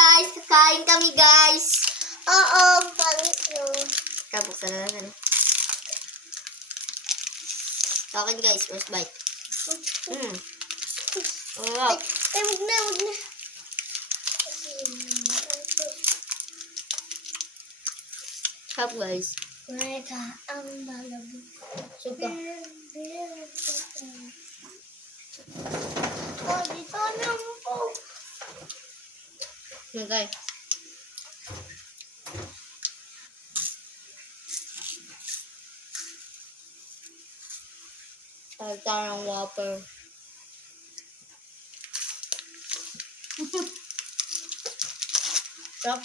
guys. Kain kami guys. Oo, pangit yun. Buksan na natin. Akin guys, first bite. Wow. Ay, wag na. Sarap guys. Mega ang malabog. Suka. Oh, dito na po. Yan guys. Salta ng water. Sarap.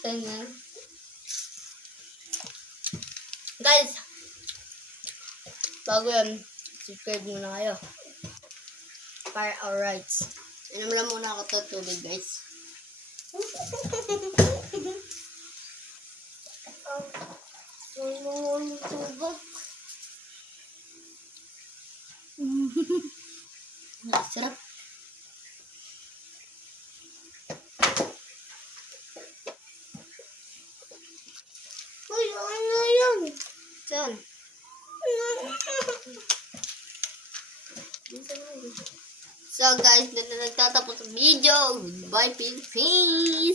Ganyan. Guys, bago yan, subscribe muna kayo. Para alright. Inom lang muna ako to tubig guys. Tubog. Sarap. Uy, ano yan? Saan? So guys, dito nagtatapos ang video. Goodbye Philippines!